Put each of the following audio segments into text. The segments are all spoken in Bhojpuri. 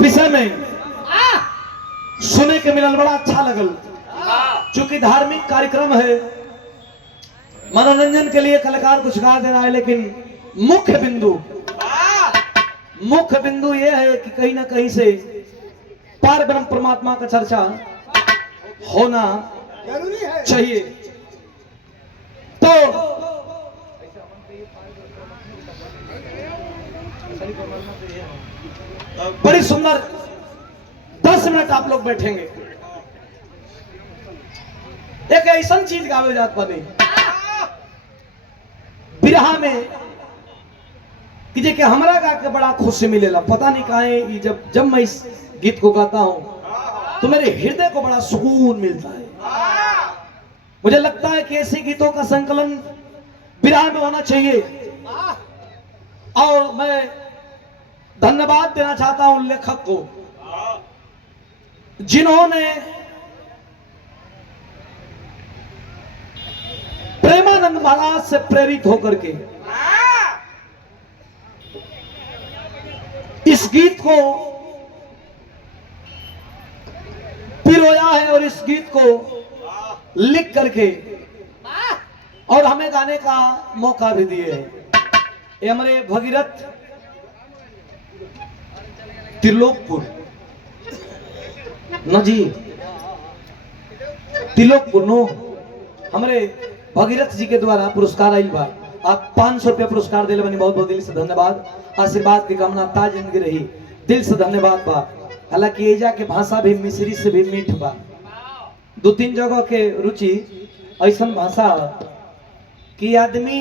विषय में सुने के मिलल बड़ा अच्छा लगल। चूंकि धार्मिक कार्यक्रम है, मनोरंजन के लिए कलाकार कुछ गा देना है, लेकिन मुख्य बिंदु यह है कि कहीं ना कहीं से पार ब्रह्म परमात्मा का चर्चा होना जरूरी है। चाहिए। तो बड़ी सुंदर 10 मिनट आप लोग बैठेंगे, एक ऐसा चीज गावे जात बने बिरहा में कि जे के हमरा गा के बड़ा खुशी मिलेला। पता नहीं काहे जब मैं इस गीत को गाता हूं तो मेरे हृदय को बड़ा सुकून मिलता है। मुझे लगता है कि ऐसे गीतों का संकलन बिरहा में होना चाहिए। और मैं धन्यवाद देना चाहता हूं लेखक को, जिन्होंने प्रेमानंद महाराज से प्रेरित होकर के इस गीत को पिरोया है और इस गीत को लिख करके और हमें गाने का मौका भी दिए हैं। ये हमारे भगीरथ त्रिलोकपुर न जी, त्रिलोकपुर नो हमारे भगीरथ जी के द्वारा पुरस्कार आई बा। आप 500 रुपया पुरस्कार दिले बनी, बहुत बहुत दिल से धन्यवाद। आशीर्वाद की कामना ता जिंदगी रही, दिल से धन्यवाद बा। हालांकि एजा के भाषा भी मिश्री से भी मीठ बा। 2-3 जगह के रुचि ऐसा भाषा कि आदमी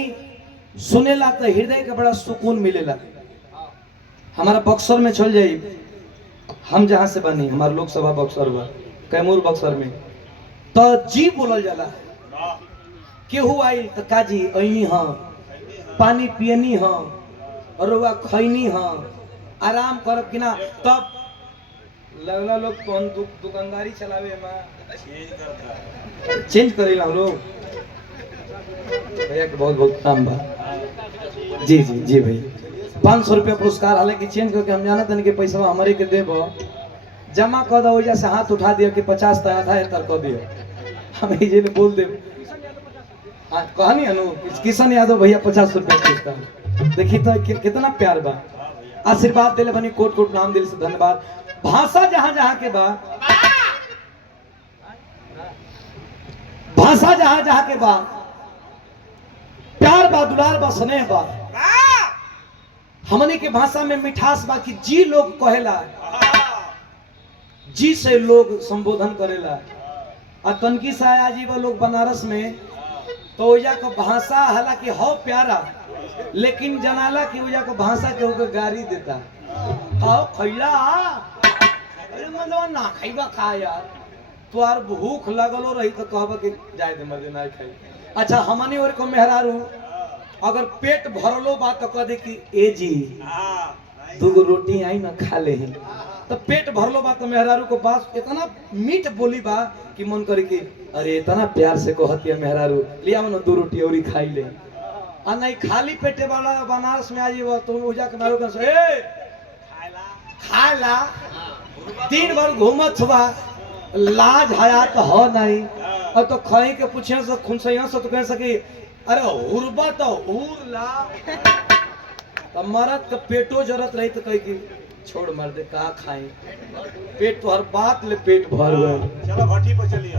सुनेला तो हृदय के बड़ा सुकून मिलेला। हमारा बक्सर में चल जाई, हम जहां से बनी, हमारा लोकसभा बक्सर बा, कैमूर बक्सर में, तो जी बोलल जाला। केहू आई तो काजी ऐनी हाँ, पानी पियनी हाँ, रुआ खैनी हाँ, आराम करब कि ना। तब लगला लोग तो दुकानदारी चलावे में चेंज करेला हम लोग। भैया के बहुत बहुत काम बा। जी जी जी भैया, 500 रुपया पुरस्कार। हालांकि चेंज करके हम जानते हैं कि पैसा हमारे के देव जमा कर दो, वजह से हाथ उठा दिया कि 50 तो आधा एंतर कर दियो। हम ये बोल दे कहानी अनु किशन यादव भैया 50 रुपया पुरस्कार। देखिए तो कितना प्यार बा। आशीर्वाद दिले बनी, कोट कोट नाम दिल से धन्यवाद। भाषा जहां जहां के बा, भाषा जहां जहां के बा, प्यार बा, दुलार बा, स्नेह बा। हमने के भाषा में मिठास बा कि जी लोग कहेला, जी से लोग संबोधन करेला। और तनकी साया जी वो लोग बनारस में तो ओजा को भाषा हालांकि हो प्यारा, लेकिन जनाला की ओजा को भाषा के होकर गारी देता। आओ खैला मतलब ना खैबा खा यार, तुआर भूख लगलो रही तो कहबा कि जाए दे मर्दे ना खाई। अच्छा हमनी और को मेहरारू अगर पेट भरलो बा तो कह दे कि ए जी 2 रोटी आई ना खा ले हैं। तो पेट भरलो बा तो मेहरारू को बात इतना मीठ बोली बा कि मन करे कि अरे इतना प्यार से कहती है मेहरारू, लिया मनो 2 रोटी और खाई ले। आ नहीं खाली पेटे वाला बनारस में आ जाइए तो उजा के मारो का ए खाला दिन भर घूमत बा, लाज हयात हो नहीं। और तो खाई के पूछे से खुनसैया से तो कह सके अरे हुरबा तो हुरला। तो मरद का पेटो जरत रही तो कह कि छोड़ मर दे का खाई, पेट तो हर बात ले पेट भर गए। चलो भट्टी पर चलिए।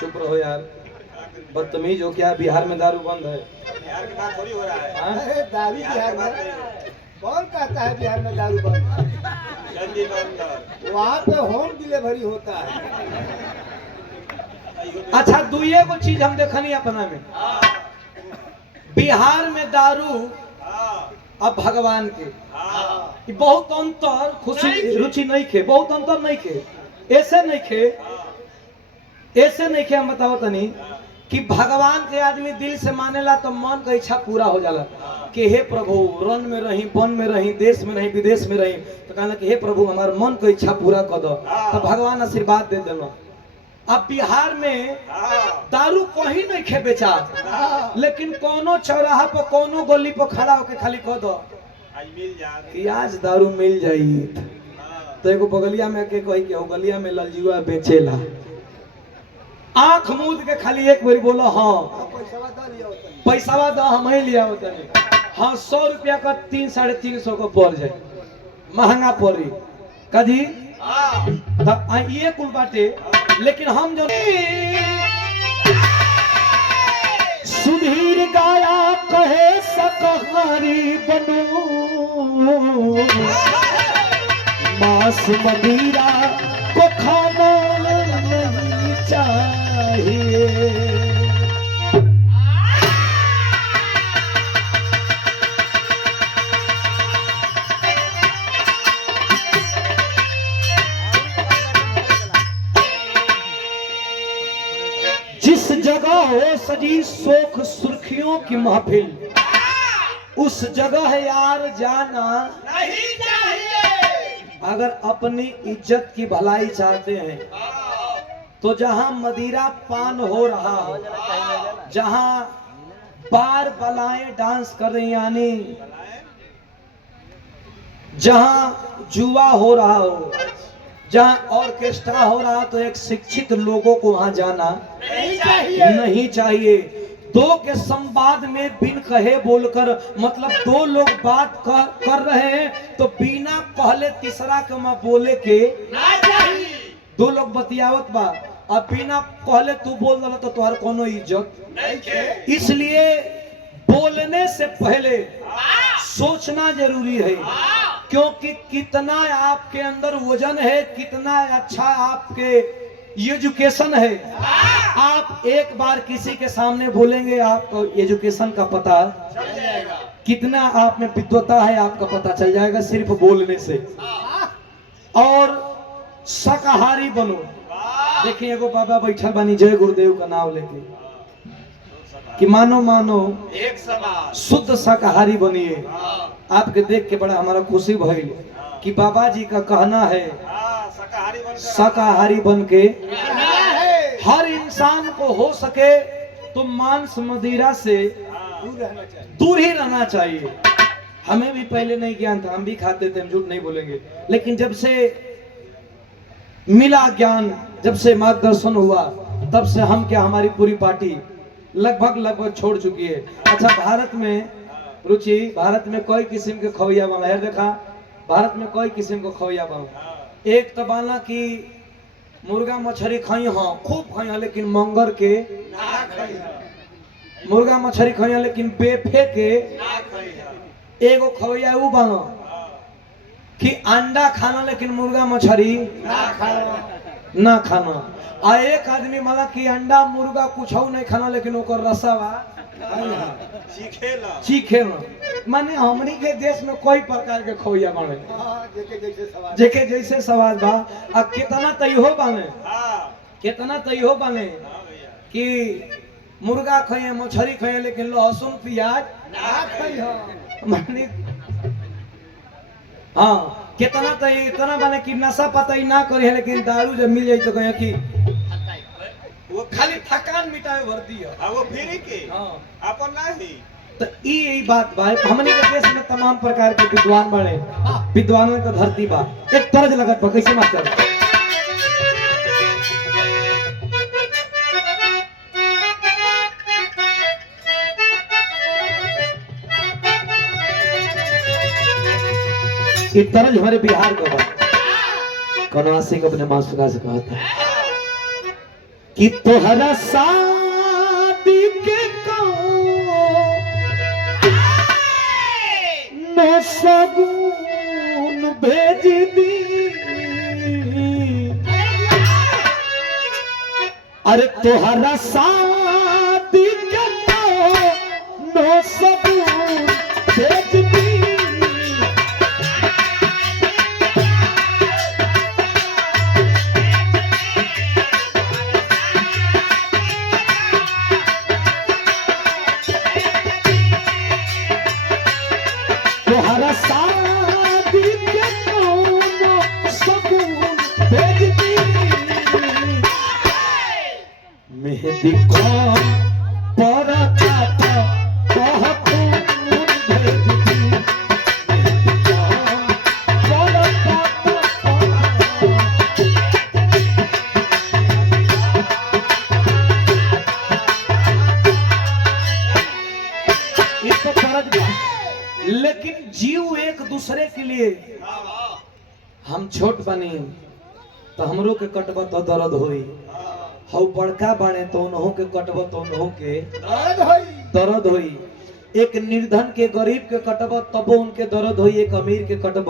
चुप रहो यार, बदतमीज हो क्या। बिहार में दारू बंद है। बिहार की बात थोड़ी हो रहा है। हाँ? अरे दारू बिहार में कौन कहता है बिहार में दारू बंद? वहाँ पे होम डिलीवरी होता है। अच्छा दुइये को चीज हम देखनी अपना में, बिहार में दारू अब भगवान के बहुत अंतर, खुशी रुचि नहीं खे, बहुत अंतर नहीं खे। ऐसे नहीं खे हम बताओ तनी कि भगवान के आदमी दिल से मानेला तो मन का इच्छा पूरा हो जाला कि हे प्रभु रन में रही, वन में रही, देश में रही, विदेश में रही, तो कहना कि हे प्रभु हमारे मन का इच्छा पूरा कर दो, तो भगवान आशीर्वाद दे देना। अब बिहार में दारू कहीं नहीं खे बेचा, लेकिन कोनो चौराहा पर कोनो गली पर खड़ा होके खाली कह दो कि आज दारू मिल जाई तो एगो बगलिया में के कही कि गलिया में ललजुआ बेचेला, आंख मूंद के खाली एक बार बोलो हाँ पैसा दो हम ही लिया तनी, हाँ 100 रुपया का 300-350 का पड़ जाए, महंगा पड़ी कदी ये कुल बाटे। लेकिन हम जो सुधीर गाया कहे सकहारी बनो, मांस मदिरा को खाना नहीं चाहिए। जिस जगह हो सजी शोख सुर्खियों की महफिल, उस जगह यार जाना नहीं चाहिए। अगर अपनी इज्जत की भलाई चाहते हैं तो जहां मदिरा पान हो रहा हो, जहां बार बलाएं डांस कर रही, यानी जहां जुआ हो रहा हो, जहां ऑर्केस्ट्रा हो रहा, तो एक शिक्षित लोगों को वहां जाना नहीं चाहिए। दो के संवाद में बिन कहे बोलकर, मतलब दो लोग बात कर रहे हैं तो बिना कहले तीसरा के मैं बोले के ना चाहिए। दो लोग बतियावत बा अब बिना कहले तू बोल रहा तो तुम्हार कोनो इज्जत नहीं। इसलिए बोलने से पहले सोचना जरूरी है, क्योंकि कितना आपके अंदर वजन है, कितना अच्छा आपके एजुकेशन है। आप एक बार किसी के सामने बोलेंगे, आपको एजुकेशन का पता चल जाएगा, कितना आप में विद्वता है आपका पता चल जाएगा सिर्फ बोलने से। और शाकाहारी बनो। देखिए एगो बाबा बैठल बानी जय गुरुदेव का नाम लेके कि मानो मानो एक समाज शुद्ध शाकाहारी बनिए। आपके देख के बड़ा हमारा खुशी भइल कि बाबा जी का कहना है शाकाहारी बन के हर इंसान को हो सके तो मांस मदिरा से दूर ही रहना चाहिए। हमें भी पहले नहीं ज्ञान था, हम भी खाते थे, हम झूठ नहीं बोलेंगे, लेकिन जब से मिला ज्ञान, जब से मार्गदर्शन हुआ, तब से हम क्या हमारी पूरी पार्टी लगभग छोड़ चुकी है। अच्छा भारत में रुचि, भारत में कई किस्म के खवैया बना है, देखा भारत में कई किस्म के खवैया बना। एक तो बाना की मुर्गा मछली खाई हाँ खूब खाई हाँ, लेकिन मंगर के ना खाई, मुर्गा मछली खाई हाँ लेकिन बेफे के ना खाई। एगो खवैया वो बना कि अंडा खाना लेकिन मुर्गा मछली ना खाना। आ एक आदमी माला कि अंडा मुर्गा कुछ नहीं खाना लेकिन ओकर रसावा चीखेला। माने हमनी के देश में कोई प्रकार के खवैया बने जेके जैसे स्वाद बा। आ कितना तैयो बने, कितना तैयो बने कि मुर्गा खाए मछली खाए लेकिन लहसुन प्याज ना खाई। माने हाँ कितना तो इतना बने कि नशा पता ही ना करे, लेकिन दारू जब मिल जाए तो कहे कि वो खाली थकान मिटाए भरती है, वो फ्री के अपन नहीं। तो यही बात भाई हमने के देश में तमाम प्रकार के विद्वान बने, विद्वानों का धरती बा। एक तरज लगत बा कैसे मास्टर ये तरज हमारे बिहार का बा। कौनवासी को अपने मास्टर से कहा था कि तोहरा शादी के न सगुन भेज दी, अरे तोहरा शादी के न सगुन भेज दी। मेहंदी कौन परता था कहतून भेज दी, लिए हम छोट बनी तो हमरो के कटब तो दर्द होई, हौ बड़का बने तो उन्हों के कटब तो उन्हों के दर्द होई। एक निर्धन के गरीब के कटब तबो उनके दर्द होई, एक अमीर के कटब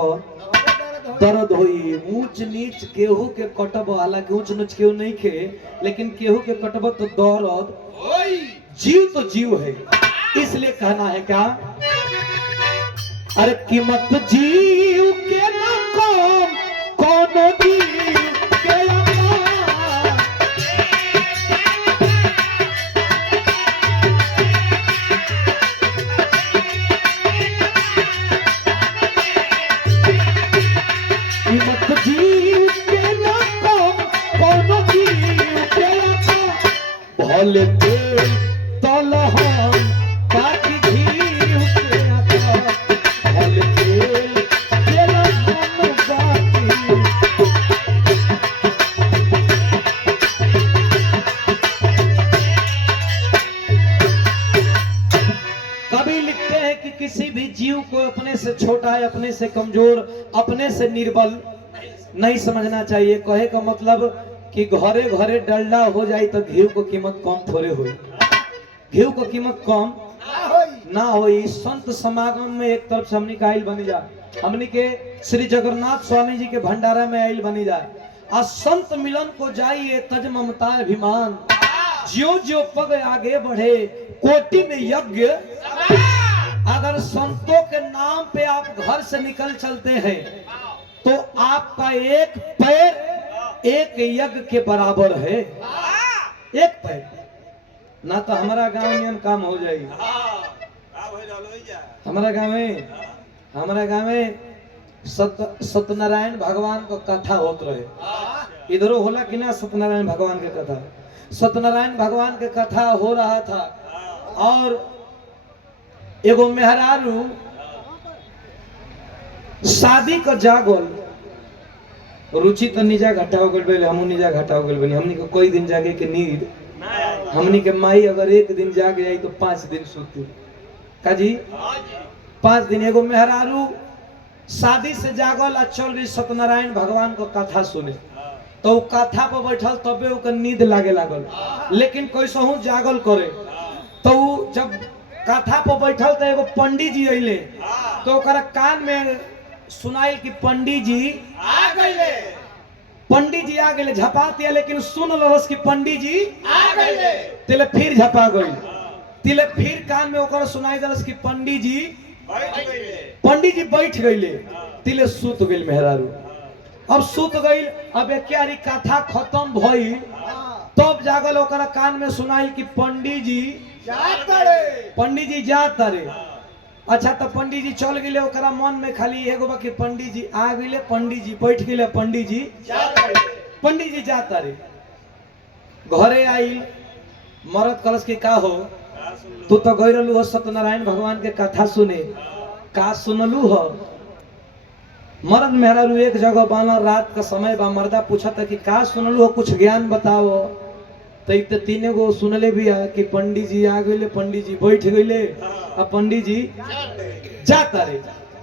दर्द होई। ऊंच नीच केहू के कटब, हालांकि ऊंच नीच केहू नहीं खे, लेकिन केहू के कटब तो दर्द होई। जीव तो जीव है, इसलिए कहना है क्या, अरे कीमत जीव के ना कम कोनो जीव के कीमत जीव के ना कम कोनो जीव के भले तेल तलहन काटी जीव के भले तेल तेरा मन बाकी। कवि लिखते हैं कि किसी भी जीव को अपने से छोटा है, अपने से कमजोर, अपने से निर्बल नहीं समझना चाहिए। कहे का मतलब कि घरे घरे डल्ला हो जाए तो घी को कीमत कम थोड़े हुई, घी को कीमत कम ना होई। संत समागम में एक तरफ से हमनी का आइल बनी जा, हमनी के श्री जगन्नाथ स्वामी जी के भंडारा में आइल बनी जा। आ संत मिलन को जाइए तज ममता अभिमान, ज्यो ज्यो पग आगे बढ़े कोटि में यज्ञ। अगर संतों के नाम पे आप घर से निकल चलते हैं तो आपका एक पैर एक यज्ञ के बराबर है, एक पैर। ना तो हमारा गांव में काम हो जाएगी, हमारा गांव में सत्यनारायण भगवान का कथा होत रहे। इधरो होला कि ना सत्यनारायण भगवान के कथा, सत्यनारायण भगवान के कथा हो रहा था और एगो मेहरारू शादी का जागल, रुचि तो निजा घटा हो गई, हमू निजा घटा हो गई। हमनी को कोई दिन जागे के नींद, हमनी के माई अगर एक दिन जागे आई तो 5 दिन सोती का जी, 5 दिन। एगो मेहरारू शादी से जागल आ चल गई सत्यनारायण भगवान को कथा सुने, तो वो कथा पर बैठल तबे ओकर नींद लागे लागल, लेकिन कैसहू जागल करे। तो जब कथा पर बैठल तो एगो पंडित जी अइले, तो ओकरा कान में सुनाइल कि पंडित जी आ गइले, पंडित जी आ गइले। झपा दिया, लेकिन सुन लरस कि पंडित जी आ गइले, तिले फिर झपा गइल, तिले फिर कान में ओकरा सुनाई दलस कि पंडित जी बैठ गइले, पंडित जी बैठ गइले, तिले सुत गइल मेहरारू। अब सुत गइल, अब एकियारी कथा खत्म भइल, तब जागल ओकरा कान में सुनाइल कि पंडित जी जाता रे, पंडित जी जाता रे। अच्छा, तो पंडित जी चल गए, ओकरा मन में खाली एगो बा कि पंडित जी आ गए, पंडित जी बैठ गए, पंडित जी जाता रे, पंडित जी जाता रे। घरे आई मरद कलश के का हो, तू तो गई रहलू हो सत्यनारायण भगवान के कथा सुने, का सुनलू हो। मर्द मेहरारू एक जगह बाना, रात का समय बा, मर्दा पूछा था कि का सुनलू हो, कुछ ज्ञान बताओ। तो तीन गो सुनले भी है कि पंडित जी आ गए, पंडित जी बैठ गए, अब पंडित जी जाता रे।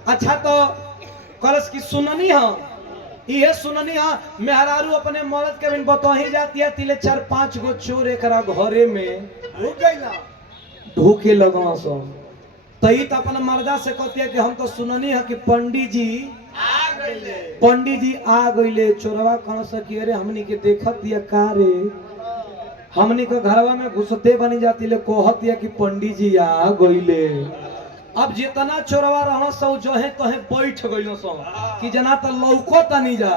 अच्छा, तो कलश की सुननी है, ये सुननी है। मेहरारू अपने मर्द के बिन बतही जाती है, तिले 4-5 गो चोर एकरा घरे में ढूके लगना सो। तई तो अपना मर्दा से कहती है कि हम तो सुननी है कि पंडित जी आ गइले, पंडित जी आ गइले। चोरवा कह सकी अरे हमनी के देखत दिया का रे, हमनी के घरवा में घुसते बनी जाती ले, कहत दिया कि पंडित जी आ गइले। अब जितना चोरवा रहना सो जो है तहे बैठ गइल सो कि जना त लौको तनी जा।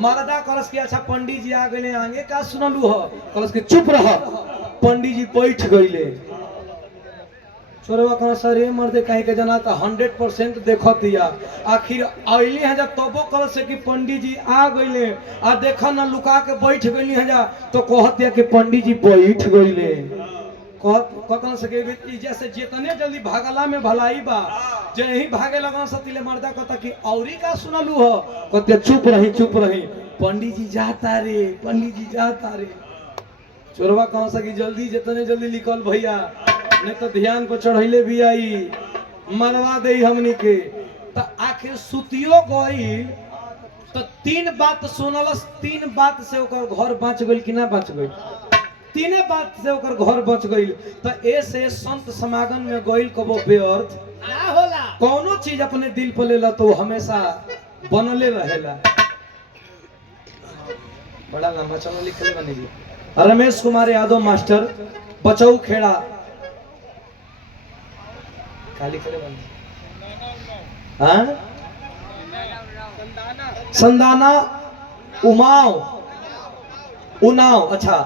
मर्दा कहलस कि अच्छा पंडित जी आ गइले, आगे का सुनलू हो, कहलस कि चुप रह, पंडित जी बैठ गइले। चोरवा कहा सर ये मर्दे कहीं के जना था 100% देखत दिया, आखिर आइली है जा तबो कल से कि पंडित जी आ गइले, आ देखा ना लुका के बैठ गइली है जा, तो कहत दिया कि पंडित जी बैठ गइले। कहत सके जैसे जितने जल्दी भागला में भलाई बा, जे ही भागे लगना सतीले मर्दा कहता कि औरी का सुनलू हो, कहते चुप रही, पंडित जी जाता रे, पंडित जी जाता रे। चोरवा कहा सकी जल्दी जितने जल्दी निकल भैया, नहीं तो ध्यान पर चढ़ैले भी आई, मरवा दे हमनी के। तो आखिर सुतियो गई तो 3 बात सुनलस, 3 बात से ओकर घर बच गई कि ना बच गई? 3 बात से ओकर घर बच गई। तो ऐसे संत समागम में गइल कबो व्यर्थ ना होला। कौनो चीज अपने दिल पर लेला तो हमेशा बनले रहेला। बड़ा लंबा चलो लिखले बनेगी। रमेश कुमार यादव मास्टर, बचऊ खेड़ा, खाली लिखले बने। हाँ, संदाना उनाव। अच्छा,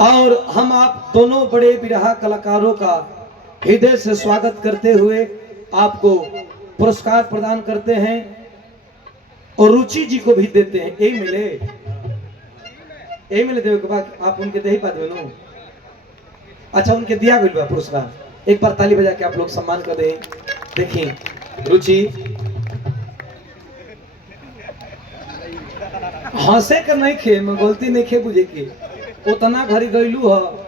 और हम आप दोनों बड़े बिरहा कलाकारों का हृदय से स्वागत करते हुए आपको पुरस्कार प्रदान करते हैं और रुचि जी को भी देते हैं। यही मिले देवे के बाद आप उनके दे ही पाते हो। अच्छा, उनके दिया गया बा पुरस्कार। एक बार ताली बजा के आप लोग सम्मान कर दें। देखिए रुचि हंसे कर नहीं खे, मैं गलती नहीं खे बुझे की उतना घरी गईलू ह।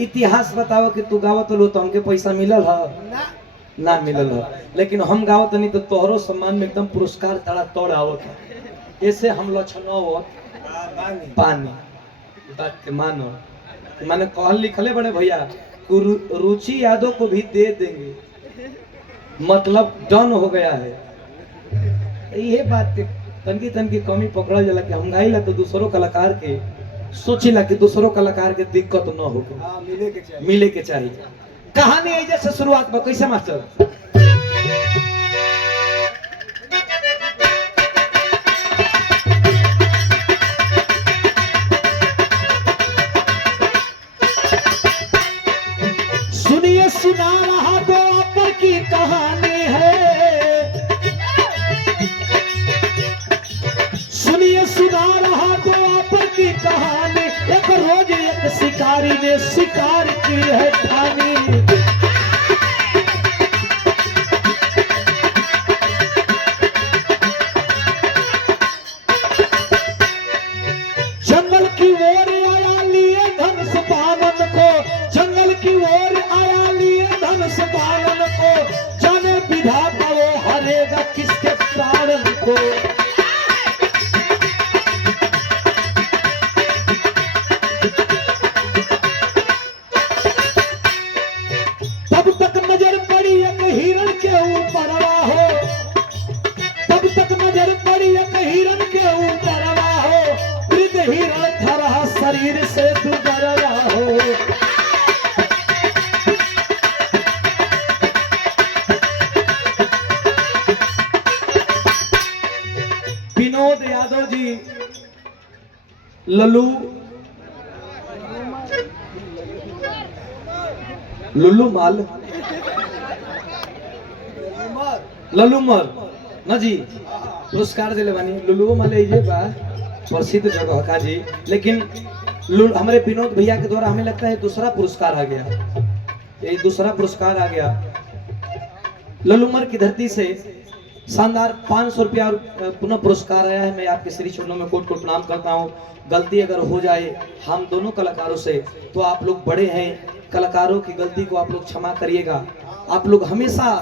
इतिहास बताओ कि तू गावत लो तो हमके पैसा मिलल ह ना मिलल ह, लेकिन हम गावत नहीं तो तोहरो सम्मान में एकदम पुरस्कार तड़ा तोड़ आवत है। ऐसे हम लक्षण पानी बात के मानो मैंने कहल लिखले बड़े भैया, रुचि यादव को भी दे देंगे, मतलब डन हो गया है। ये बात के तनकी कमी पकड़ल जाला कि हम गाइला तो दूसरों कलाकार के सोचिला कि दूसरों कलाकार के दिक्कत न हो। मिले के चाहिए। कहानी ऐसे से शुरुआत में कैसे मास्टर? सुनिए सुना रहा दो पर की कहानी है, सुनिए सुना रहा दो पर की कहानी। एक रोज एक शिकारी ने शिकार की है ठानी। जंगल की ओर आया लिए धनुष बाणन को, जंगल की ओर आया लिए धनुष बाणन को। जाने विधाता वो हरेगा किसके प्राण को। तब तक नजर पड़ी एक हिरण के ऊपर हो, तब तक नजर पड़ी एक हिरण के ऊपर हो। वृद्ध हिरण था रहा शरीर से दुबरा हो। विनोद यादव जी, लल्लूमल ना जी पुरस्कार दिले बानी। लुलु माल ये बा प्रसिद्ध जगह का जी, लेकिन हमारे विनोद भैया के द्वारा हमें लगता है दूसरा पुरस्कार आ गया, ये दूसरा पुरस्कार आ गया। लल्लूमल की धरती से शानदार 500 रुपया पुनः पुरस्कार आया है। मैं आपके श्री चरणों में कोट कोट प्रणाम करता हूँ। गलती अगर हो जाए हम दोनों कलाकारों से तो आप लोग बड़े हैं, कलाकारों की गलती को आप लोग क्षमा करिएगा। आप लोग हमेशा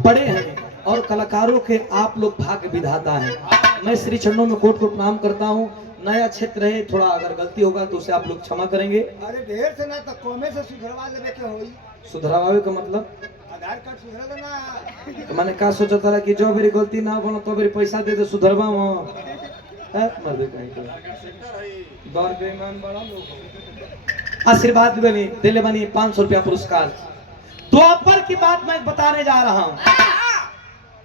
बड़े हैं और कलाकारों के आप लोग भाग्य विधाता हैं। मैं श्री चरणों में कोट कोट प्रणाम करता हूँ। नया क्षेत्र है, थोड़ा अगर गलती होगा तो उसे आप लोग क्षमा करेंगे। अरे ढेर से ना तो कमे से सुधरवा लेवे के होई। सुधरावे का मतलब आधार कार्ड सुधरा देना। तो मैंने कहा सोचा था कि जो मेरी गलती ना बनो तो मेरी पैसा दे दे सुधरवा आशीर्वाद बनी दिले बनी 500 रुपया पुरस्कार। द्वापर की बात मैं बताने जा रहा हूं।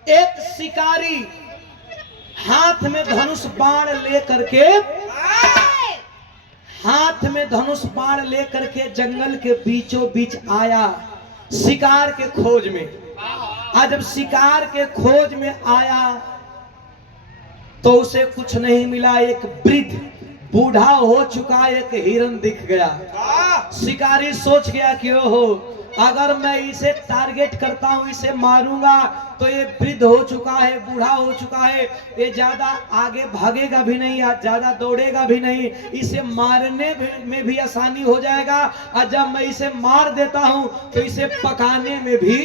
एक शिकारी हाथ में धनुष बाण लेकर के, हाथ में धनुष बाण लेकर के जंगल के बीचों बीच आया शिकार के खोज में। आज जब शिकार के खोज में आया तो उसे कुछ नहीं मिला। एक वृद्ध बूढ़ा हो चुका एक हिरण दिख गया। शिकारी सोच गया कि ओहो अगर मैं इसे टारगेट करता हूं, इसे मारूंगा, तो ये वृद्ध हो चुका है, बूढ़ा हो चुका है, ये ज्यादा आगे भागेगा भी नहीं, या ज्यादा दौड़ेगा भी नहीं, इसे मारने में भी आसानी हो जाएगा। और जब मैं इसे मार देता हूं तो इसे पकाने में भी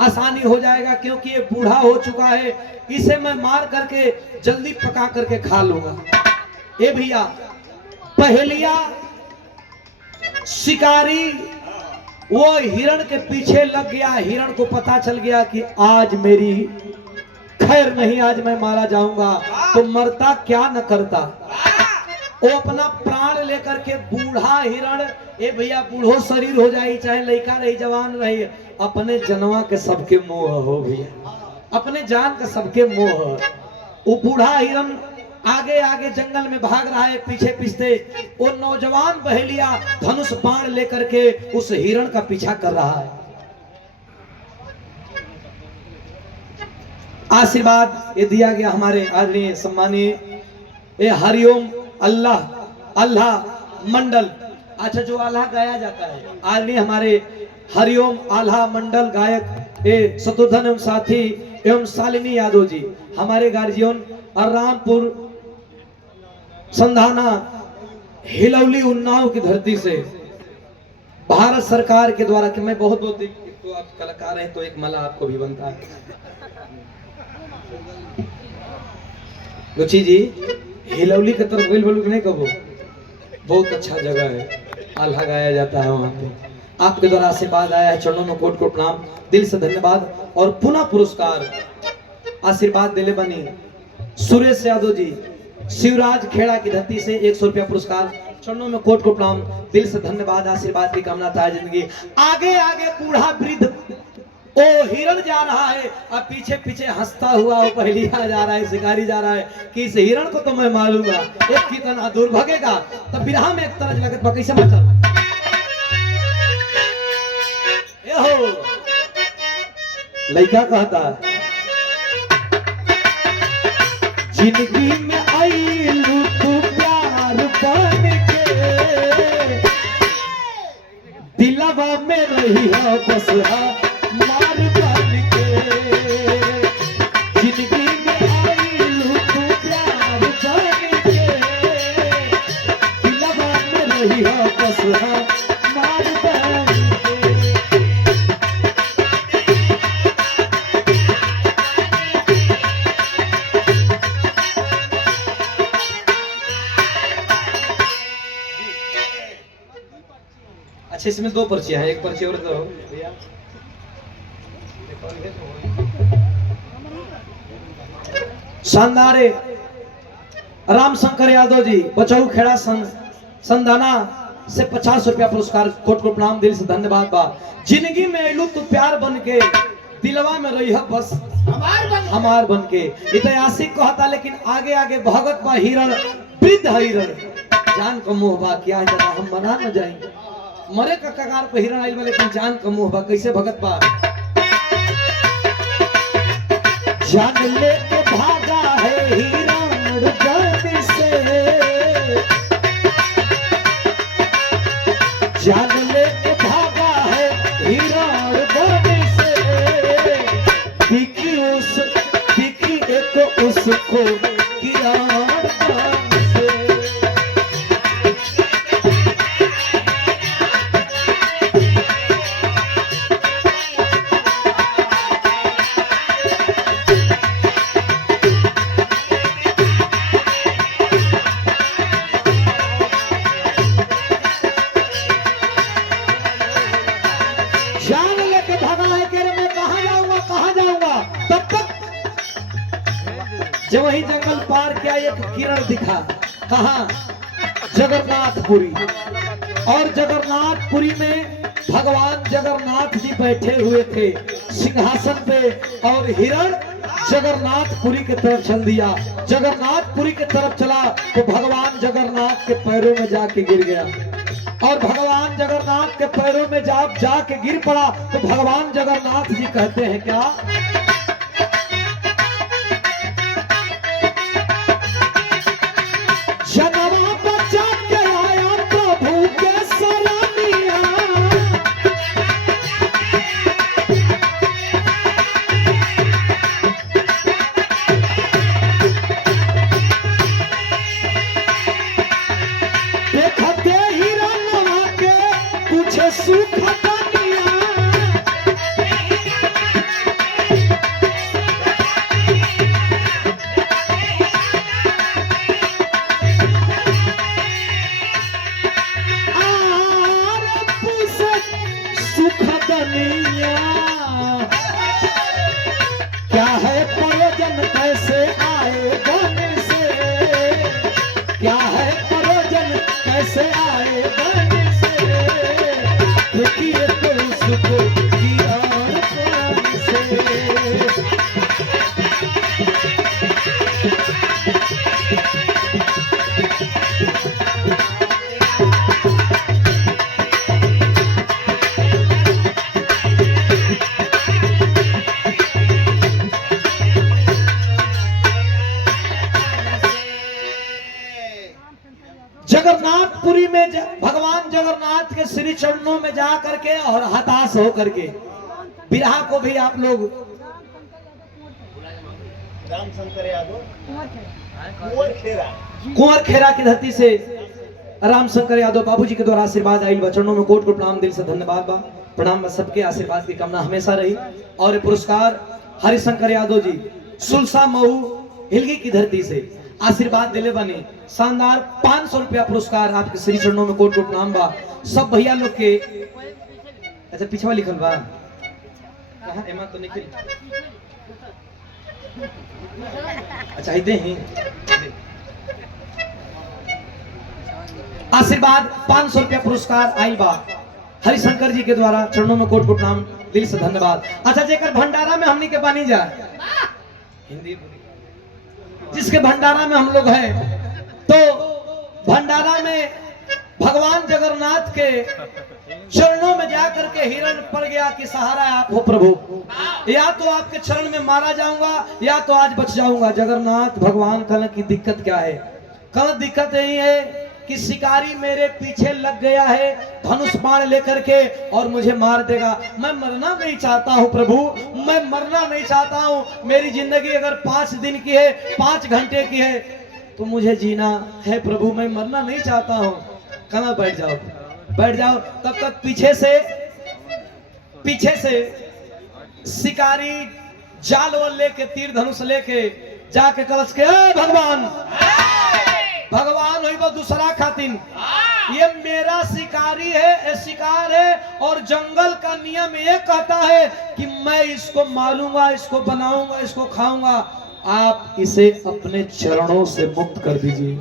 आसानी हो जाएगा, क्योंकि ये बूढ़ा हो चुका है। इसे मैं मार करके जल्दी पका करके खा लूंगा। ये भैया पहेलिया शिकारी वो हिरण के पीछे लग गया। हिरण को पता चल गया कि आज मेरी खैर नहीं, आज मैं मारा जाऊंगा। तो मरता क्या न करता, वो अपना प्राण लेकर के बूढ़ा हिरण, ए भैया बूढ़ो शरीर हो जाए, चाहे लड़का रही जवान रही, अपने जनवा के सबके मोह हो भैया, अपने जान का सबके मोह। वो बूढ़ा हिरण आगे आगे जंगल में भाग रहा है, पीछे पीछे वो नौजवान बहेलिया धनुष बाण लेकर के उस हिरण का पीछा कर रहा है। आशीर्वाद ये दिया गया हमारे आदरणीय सम्मानीय ये हरिओम अल्लाह अल्लाह मंडल। अच्छा, जो आल्हा गाया जाता है, आदरणीय हमारे हरिओम आल्हा मंडल गायक ये शत्रुघ्न एवं साथी एवं शालिनी यादव जी, हमारे गार्जियन और रामपुर संधाना हिलौली उन्नाव की धरती से भारत सरकार के द्वारा, कि मैं बहुत बहुत तो आप कलाकार हैं तो एक मला आपको भी बनता है। रुचि जी हिलौली की तरफ बिल बोलू नहीं कहो, बहुत अच्छा जगह है, आल्हा गाया जाता है वहां पे। आपके द्वारा आशीर्वाद आया है, चरणों में कोट कोट प्रणाम, दिल से धन्यवाद। और पुनः पुरस्कार आशीर्वाद दिले बनी सुरेश यादव जी शिवराज खेड़ा की धरती से 100 रुपया पुरस्कार, चरणों में कोट कोट प्रणाम, दिल से धन्यवाद। आशीर्वाद की कामना था जिंदगी। आगे आगे बूढ़ा वृद्ध ओ हिरण जा रहा है, और पीछे पीछे हंसता हुआ वो पहेलिया जा रहा है, शिकारी जा रहा है कि इस हिरण को तो मैं मारूंगा, एक कितना दूर भागेगा। तब बिरहा में एक तरह लगत बा, कैसे बचल ए हो लड़का कहता है, जिंदगी में आईलू तू प्यार बन के, दिलवा में रही है बस मार बन के। जिंदगी में आईलू तू प्यार बन के, दिलवा में रही है बस मार बन के। अच्छा, इसमें दो पर्चियां हैं, एक पर्ची और दो भैया। शानदार रामशंकर यादव जी बचाऊ खेड़ा संधाना से 50 रुपया पुरस्कार, कोट को प्रणाम, दिल से धन्यवाद बा। जिंदगी में अइलू तू प्यार बन के, दिलवा में रही है बस हमार बन के। इतिहासिक कहता, लेकिन आगे आगे भगत बा हिरण, वृद्ध हिरण, जान को मोह बा, क्या जरा हम मना न जाएंगे, मरे का कगार पे हिरण आइल, लेकिन जान का मोह बा, कैसे भगत बा। जान लेके भागा है हिरण जग से, जान लेके भागा है हिरण जग से, दिखी एक उसको किरण से। जान लेके भागा है कि मैं कहाँ जाऊंगा। तब तक जब वही जंगल पार किया, एक किरण दिखा, कहाँ, जगन्नाथपुरी। और जगन्नाथपुरी में भगवान जगन्नाथ जी बैठे हुए थे सिंहासन पे, और हिरण जगन्नाथपुरी की तरफ चल दिया। जगन्नाथपुरी की तरफ चला तो भगवान जगन्नाथ के पैरों में जाके गिर गया, और भगवान जगन्नाथ के पैरों में जाके गिर पड़ा। तो भगवान जगन्नाथ जी कहते हैं क्या, जनवा बचा के आया प्रभु के सलामिया, क्या है प्रयोजन कैसे आए बन से, क्या है प्रयोजन कैसे आए बन से, देखिए तो उसको किया कौन से। जगन्नाथपुरी में भगवान जगन्नाथ के श्री चरणों में जा करके और हताश हो करके बिरहा को भी आप लोग राम शंकर यादव कुंवर खेरा कुंवर खेरा की धरती से राम शंकर यादव बाबूजी के द्वारा आशीर्वाद आइल बा। चरणों में कोट कोट प्रणाम, दिल से धन्यवाद बा। प्रणाम बा, सबके आशीर्वाद की कामना हमेशा रही। और ये पुरस्कार हरिशंकर यादव जी सुलसा मऊ हिलगी की धरती से आशीर्वाद दिले बने। शानदार 500 रुपया पुरस्कार आपके श्री चरणों में कोट कोट नाम बा। सब भैया लोग के अच्छा पिछवा लिखल बा कहां एमा तो निकल अच्छा इदे ही आशीर्वाद 500 रुपया पुरस्कार आइल बा हरिशंकर जी के द्वारा। चरणों में कोट कोट नाम, दिल से धन्यवाद। अच्छा जेकर भंडारा में हमनी के बानी जा हिंदी जिसके भंडारा में हम लोग हैं, तो भंडारा में भगवान जगन्नाथ के चरणों में जाकर के हिरण पड़ गया कि सहारा आप हो प्रभु, या तो आपके चरण में मारा जाऊंगा या तो आज बच जाऊंगा। जगन्नाथ भगवान कहना की दिक्कत क्या है? कहना दिक्कत यही है कि शिकारी मेरे पीछे लग गया है धनुष बाण लेकर के और मुझे मार देगा। मैं मरना नहीं चाहता हूँ प्रभु, मैं मरना नहीं चाहता हूँ। मेरी जिंदगी अगर 5 दिन की है, 5 घंटे की है, तो मुझे जीना है प्रभु, मैं मरना नहीं चाहता हूँ। कहना बैठ जाओ बैठ जाओ। तब तक पीछे से शिकारी जाल वाल लेके तीर धनुष लेके जाके कलश के भगवान भगवान हुई वो दूसरा खातिन, ये मेरा शिकारी है, शिकार है और जंगल का नियम ये कहता है कि मैं इसको मारूंगा, इसको बनाऊंगा, इसको खाऊंगा। आप इसे अपने चरणों से मुक्त कर दीजिए।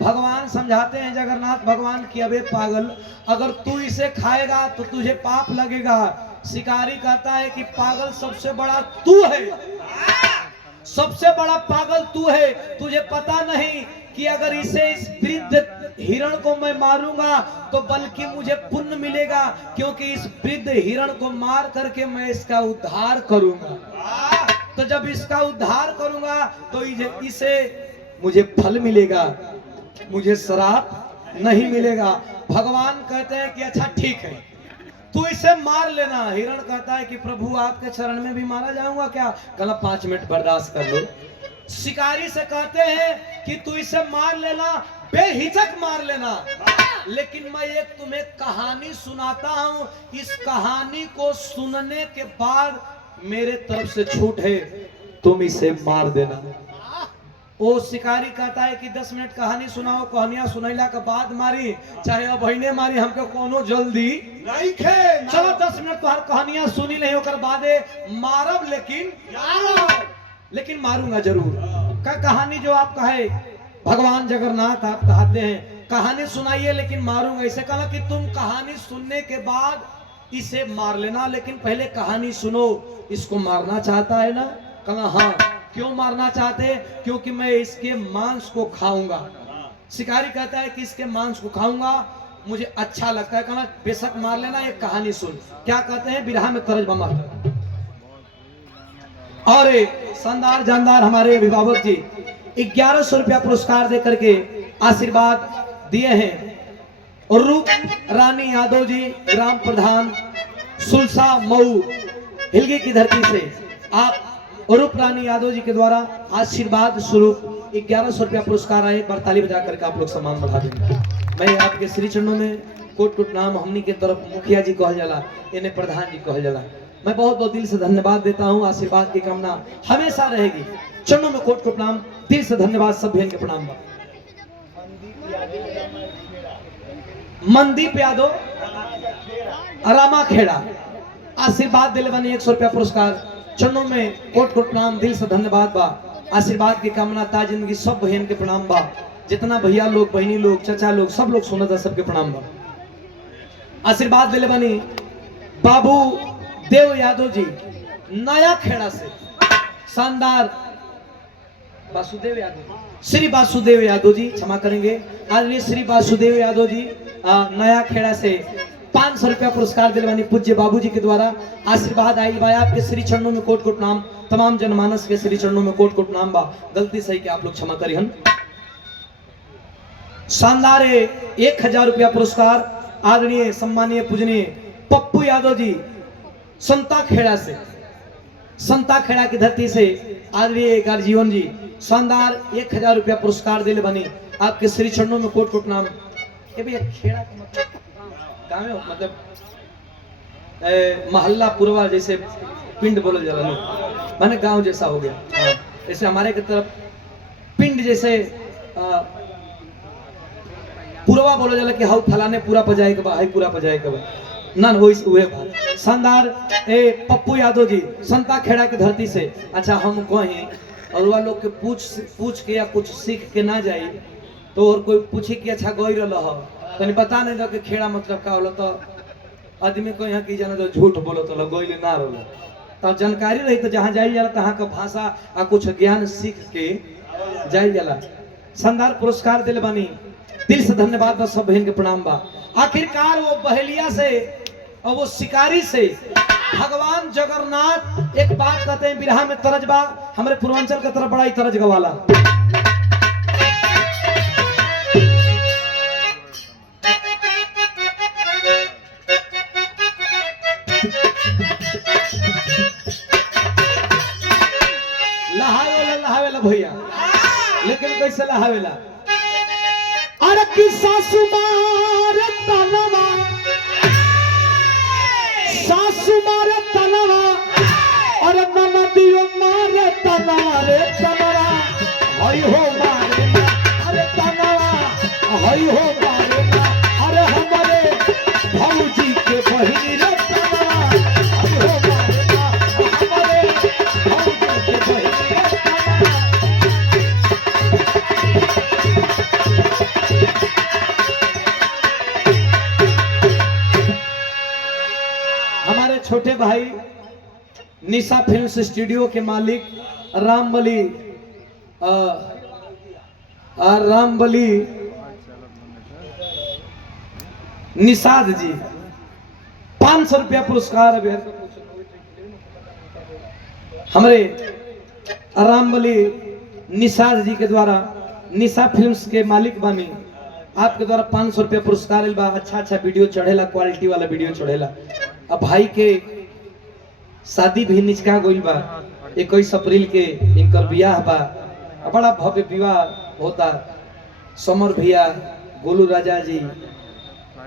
भगवान समझाते हैं जगन्नाथ भगवान की अबे पागल, अगर तू इसे खाएगा तो तुझे पाप लगेगा। शिकारी कहता है कि पागल सबसे बड़ा तू है, सबसे बड़ा पागल तू है। तुझे पता नहीं कि अगर इस वृद्ध हिरण को मैं मारूंगा तो बल्कि मुझे पुण्य मिलेगा, क्योंकि इस वृद्ध हिरण को मार करके मैं इसका उद्धार करूंगा। तो जब इसका उद्धार करूंगा तो इसे मुझे फल मिलेगा, मुझे श्राप नहीं मिलेगा। भगवान कहते हैं कि अच्छा ठीक है, तू इसे मार लेना। हिरण कहता है कि प्रभु आपके चरण में भी मारा जाऊंगा क्या? कहला 5 मिनट बर्दाश्त कर लो। शिकारी से कहते हैं कि तू इसे मार लेना, बेहिचक मार लेना, लेकिन मैं एक तुम्हें कहानी सुनाता हूं। इस कहानी को सुनने के बाद मेरे तरफ से छूट है, तुम इसे मार देना। वो शिकारी कहता है कि 10 मिनट कहानी सुनाओ। कहानियां सुनैला के बाद मारी, चाहे अब बहने मारी, हमको कोनो जल्दी नहीं खे। चलो 10 मिनट तो हर कहानियां सुनी नहीं होकर बादे मारब, लेकिन मारूंगा जरूर। का कहानी जो आप कहे भगवान जगन्नाथ आप कहते हैं कहानी सुनाइए लेकिन मारूंगा। इसे कहा कि तुम कहानी सुनने के बाद इसे मार लेना, लेकिन पहले कहानी सुनो। इसको मारना चाहता है ना? कहा हाँ। क्यों मारना चाहते? क्योंकि मैं इसके मांस को खाऊंगा। शिकारी कहता है कि इसके मांस को खाऊंगा, मुझे अच्छा लगता है। कहना बेशक मार लेना, एक कहानी सुन। क्या कहते हैं बिरहा में तरज बमा। और शानदार जानदार हमारे अभिभावक जी 1100 रुपया पुरस्कार देकर के आशीर्वाद दिए हैं। और रूप रानी यादव जी ग्राम प्रधान सुलसा मऊ हिलगी की धरती से आप रूप रानी यादव जी के द्वारा आशीर्वाद स्वरूप 1100 रुपया पुरस्कार आए। एक बार ताली बजा करके आप लोग सम्मान बढ़ा देंगे। मैं आपके श्री चरणों में कोट कोट नाम, हमनी के तरफ मुखिया जी कहल जाला, इन्हें प्रधान जी कहल जाला। मैं बहुत बहुत दिल से धन्यवाद देता हूँ। आशीर्वाद की कामना हमेशा रहेगी। चरणों में कोट कोट नाम, दिल से धन्यवाद। सब बहन के प्रणाम। मनदीप यादव रामा खेड़ा आशीर्वाद दिले बनी 100 रुपया पुरस्कार चरणों में कोट कोट प्रणाम, दिल से धन्यवाद बा। आशीर्वाद की कामना ता जिंदगी सब बहन के प्रणाम बा। जितना भैया लोग, बहनी लोग, चाचा लोग, सब लोग सुनत है, सबके प्रणाम बा। आशीर्वाद दिले बनी बाबू देव यादव जी नया खेड़ा से, शानदार वासुदेव यादव, श्री वासुदेव यादव जी, क्षमा करेंगे, आदरणीय श्री वासुदेव यादव जी नया खेड़ा से 500 रुपया पुरस्कार दिले बनी पूज्य बाबूजी के द्वारा। आशीर्वाद आइल बा, आपके श्री चरणों में कोट कोट नाम, तमाम जनमानस के श्री चरणों में कोट कोट नाम बा। गलती सही के आप लोग क्षमा करिहन। शानदार 1000 रुपया पुरस्कार आदरणीय सम्मानीय पूजनीय पप्पू यादव जी संता खेड़ा से, संता खेड़ा की धरती से आदरणीय गार्जीवन जी शानदार 1000 रुपया पुरस्कार दिले बनी, आपके श्री चरणों में कोट कोट नाम। ये भैया खेड़ा का मतलब गाँव में मतलब मोहल्ला पूर्वा जैसे पिंड बोला जा रहा है, माने गांव जैसा हो गया। जैसे हमारे की तरफ पिंड जैसे पूर्वा बोला जाला कि हाउ फलाने पूरा पजाए के बा, हाई पूरा पजाए के बा, नन होइस उहे बात। शानदार पप्पू यादव जी संता खेड़ा की धरती से। अच्छा हम कहें और वह लोग के पूछ के या कुछ सीख के ना जाई तो और कोई पूछी कि अच्छा गई रहा तनी बता नहीं दो कि खेड़ा मतलब का होला, तो आदमी को यहाँ की जाने तो झूठ बोलो तो गई ना रहो, तो जानकारी रही तो जहाँ जाई जाला तहाँ का भाषा आ कुछ ज्ञान सीख के जाई जाला। शानदार पुरस्कार दिल बनी, दिल से धन्यवाद बा, सब बहन के प्रणाम बा। आखिरकार वो बहेलिया से और वो शिकारी से भगवान जगन्नाथ एक बात कहते हैं, बिरहा में तरज बा, हमारे पूर्वांचल की तरफ बड़ा ही तरज गवाला। लहावेला भैया, लेकिन कैसे लहावेला? अरे कि सासु मारे तनवा, सासु मारे तनवा, अरे ननदियो मारे तनवा रे तनवा, हई हो मारे ना, अरे तनवा हई हो मारे ना, अरे हमारे भौजी के बहिनी रे तनवा, हई हो मारे ना, हमारे भौजी के बहिनी रे तनवा। हमारे छोटे भाई निशा फिल्म्स स्टूडियो के मालिक रामबली निषाद जी 500 रुपया पुरस्कार हमारे रामबली निषाद जी के द्वारा, निशा फिल्म्स के मालिक बानी, आपके द्वारा 500 रुपया पुरस्कार बा। अच्छा वीडियो चढ़ेला, क्वालिटी वाला वीडियो चढ़ेला। अब भाई के शादी भी निचका गइल बा, 21 अप्रैल के इनकर बियाह बा, बड़ा भव्य विवाह होता। समर भैया, गोलू राजा जी,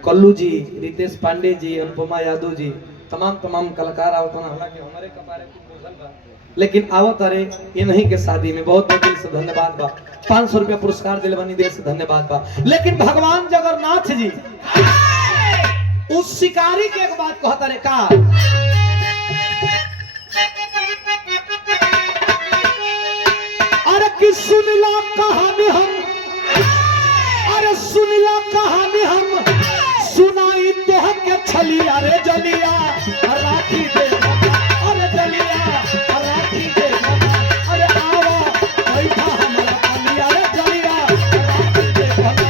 कल्लू जी, रितेश पांडे जी, अनुपमा यादव जी, तमाम कलाकार आवत ना, हालांकि हमारे कपारे कुछ बोझल बा, लेकिन आवत अरे ये नहीं के शादी में बहुत दिल से धन्यवाद बा। 500 रुपया पुरस्कार दिल बनी, दिल से धन्यवाद बा। लेकिन भगवान जगन्नाथ जी उस शिकारी के एक बात कहता रे का, अरे कि सुनला कहानी हम, अरे सुनला कहानी हम, सुनाई तो के छलिया रे जलिया राखी दे, अरे जलिया राखी दे, अरे आवा बैठा हमरा कलिया रे जलिया राखी दे भला।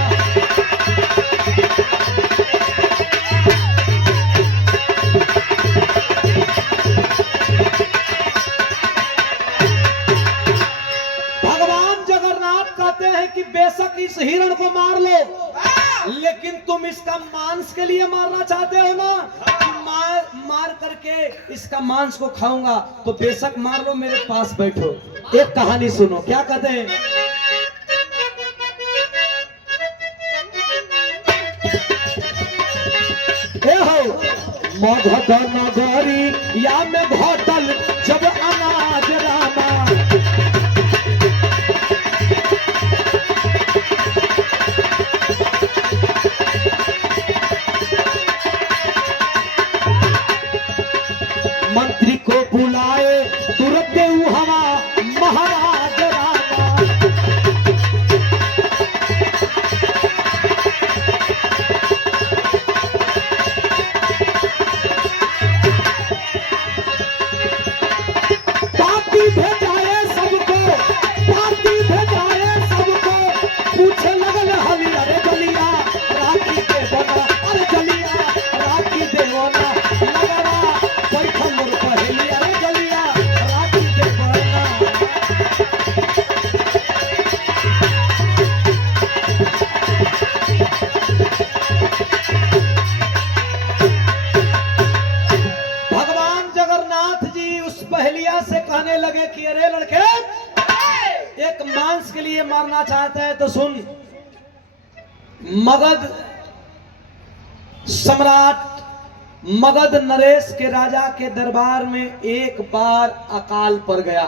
भगवान जगन्नाथ कहते हैं कि बेशक इस हिरण को मार लो, लेकिन तुम इसका मांस के लिए मारना चाहते हो ना, कि मार करके इसका मांस को खाऊंगा, तो बेशक मार लो, मेरे पास बैठो। एक कहानी सुनो, क्या कहते हैं? मगध नगरी या में घटल जब अनाज रामा, मंत्री को बुलाए मुखिया से कहने लगे कि अरे लड़के, एक मांस के लिए मारना चाहता है तो सुन, मगध सम्राट मगध नरेश के राजा के दरबार में एक बार अकाल पड़ गया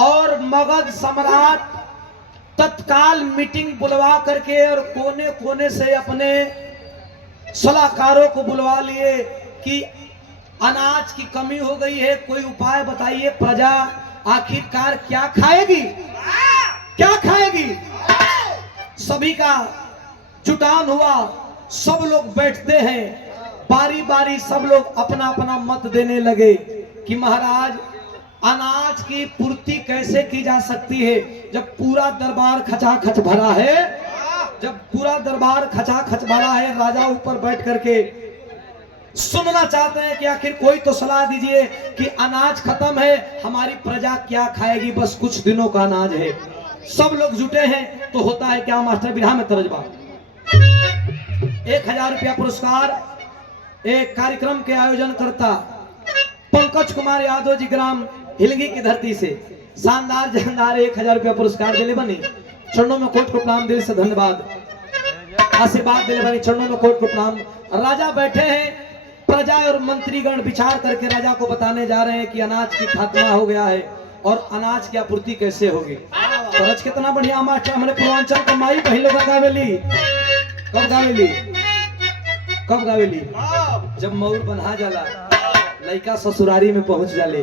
और मगध सम्राट तत्काल मीटिंग बुलवा करके और कोने कोने से अपने सलाहकारों को बुलवा लिए कि अनाज की कमी हो गई है, कोई उपाय बताइए, प्रजा आखिरकार क्या खाएगी, क्या खाएगी। सभी का जुटान हुआ, सब लोग बैठते हैं, बारी बारी सब लोग अपना अपना मत देने लगे कि महाराज अनाज की पूर्ति कैसे की जा सकती है जब पूरा दरबार खचाखच भरा है, जब पूरा दरबार खचाखच भरा है। राजा ऊपर बैठ करके सुनना चाहते हैं कि आखिर कोई तो सलाह दीजिए कि अनाज खत्म है, हमारी प्रजा क्या खाएगी, बस कुछ दिनों का अनाज है। सब लोग जुटे हैं तो होता है क्या मास्टर बिरहा में तर्जमा, 1000 रुपया पुरस्कार एक कार्यक्रम के आयोजन करता पंकज कुमार यादव जी ग्राम हिलगी की धरती से शानदार जानदार 1000 रुपया पुरस्कार दिले बनी। चरणों में कोट को प्रणाम, दिल से धन्यवाद, आशीर्वाद दिले बनी, चरणों में कोट को प्रणाम। राजा बैठे हैं, प्रजा और मंत्रीगण विचार करके राजा को बताने जा रहे हैं कि अनाज की खात्मा हो गया है और अनाज की आपूर्ति कैसे होगी। तरज कितना बढ़िया मास्टर हमारे पूर्वांचल का माई बहन लोग गावेली, कब गावेली, कब गावेली, जब मौर बन्हा जाला, लड़का ससुरारी में पहुंच जाले,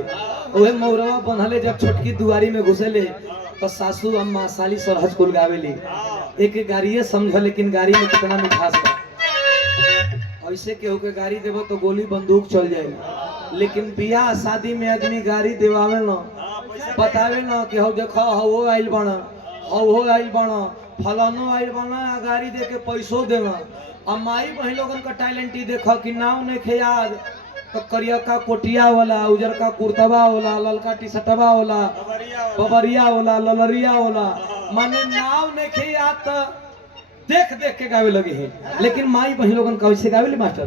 ओहे मौरवा बन्हले जब छोटकी दुआरी में घुसेले तो सासू अम्मा साली सरहज कुल गावेली। एक गाड़िए समझ, लेकिन गाड़ी में कितना मिठास बा। ऐसे केहू के गाड़ी देवो तो गोली बंदूक चल जाएगी, लेकिन बियाह शादी में आदमी गाड़ी देवावे न, बतावे न कि हो देखो हो आइल बना, हो आइल बना, फलानो आइल बना, गाड़ी दे के पैसो देवा। अब माई बहन लोगन का टैलेंट ही देखो कि नाव ने खे याद तो करिया का कोटिया वाला, उजर का कुर्तवा होला, ललका टी शर्टवा होला, बबरिया होला, ललरिया होला, माने नाव ने खे याद तो देख देख के गावे लगे हैं। लेकिन माई बहन लोगन कैसे गावेली मास्टर,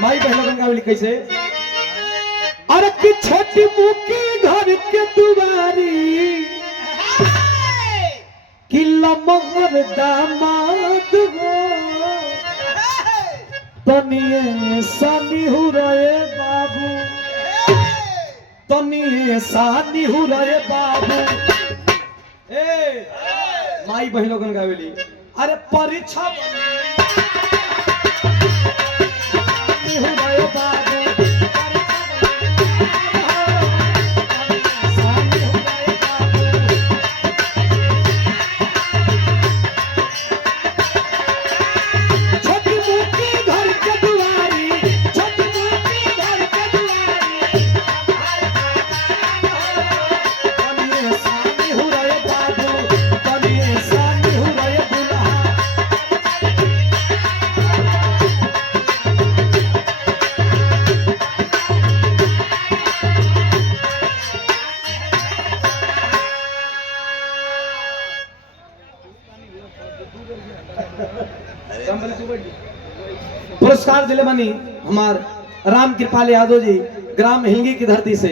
माई बहन लोगन गावेली कैसे, अरे कि छोटी मुकी घर के दुआरी कि लमहर दामाद हो, तनिए सानी हो रहे बाबू, तनिए सानी हो रहे बाबू। ए माई बहन लोगन गावेली, अरे परीक्षा हो रहे बाबू, पुरस्कार दिले बनी हमार राम कृपाल यादव जी ग्राम हिलगी की धरती से।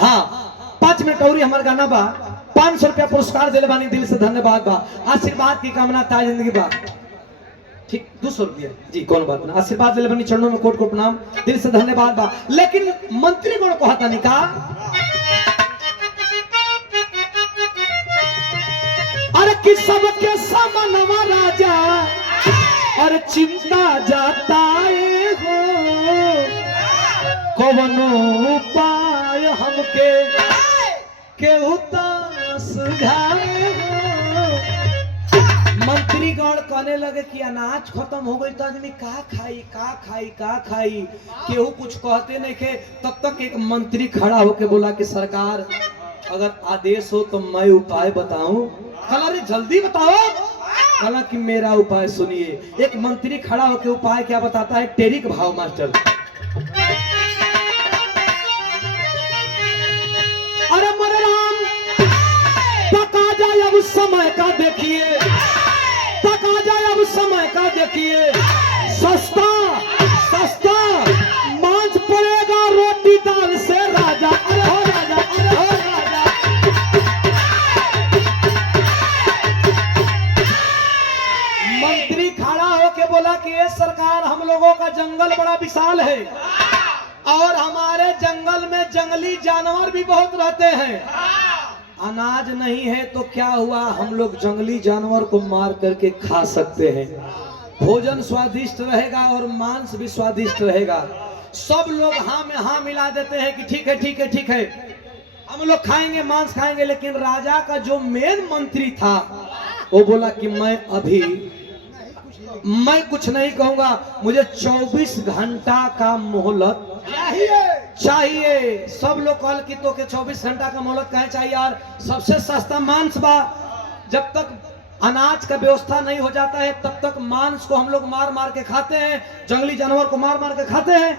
हाँ 5 मिनट और हमार गाना बा, 500 रुपया पुरस्कार दिले बनी, दिल से धन्यवाद बा, आशीर्वाद की कामना ताज जिंदगी बा। ठीक 200 रुपया जी, कौन बात ना, आशीर्वाद दिले बनी, चरणों में कोट को प्रणाम, दिल से धन्यवाद बा। लेकिन मंत्री गण को हता नहीं का, अरे कि सबके समनवा राजा और चिंता जाता है हो, कवनो उपाय हमके केहू तो सुझाए हो। मंत्रीगण कहने लगे कि अनाज खत्म हो गई तो आदमी का खाई का खाई का खाई, केहू कुछ कहते नहीं थे। तब तक एक मंत्री खड़ा होके बोला कि सरकार अगर आदेश हो तो मैं उपाय बताऊं। कल अरे जल्दी बताओ, कला कि मेरा उपाय सुनिए। एक मंत्री खड़ा होकर उपाय क्या बताता है, टेरिक भाव मास्टर। अरे मरे राम पका जाए अब समय का देखिए, तक आ जाए अब समय का देखिए, सस्ता सस्ता मांझ पड़ेगा रोटी दाल से राजा, अरे हो राजा, अरे हो राजा। मंत्री खड़ा होके बोला कि ये सरकार, हम लोगों का जंगल बड़ा विशाल है और हमारे जंगल में जंगली जानवर भी बहुत रहते हैं, अनाज नहीं है तो क्या हुआ, हम लोग जंगली जानवर को मार करके खा सकते हैं, भोजन स्वादिष्ट रहेगा और मांस भी स्वादिष्ट रहेगा। सब लोग हाँ में हाँ मिला देते हैं कि ठीक है ठीक है ठीक है, हम लोग खाएंगे, मांस खाएंगे। लेकिन राजा का जो मेन मंत्री था वो बोला कि मैं कुछ नहीं कहूंगा, मुझे 24 घंटा का मोहलत चाहिए। सब लोग कल की तो के 24 घंटा का मोहलत कहे चाहिए यार, सबसे सस्ता मांस बा, जब तक अनाज का व्यवस्था नहीं हो जाता है तब तक मांस को हम लोग मार मार के खाते हैं, जंगली जानवर को मार मार के खाते हैं।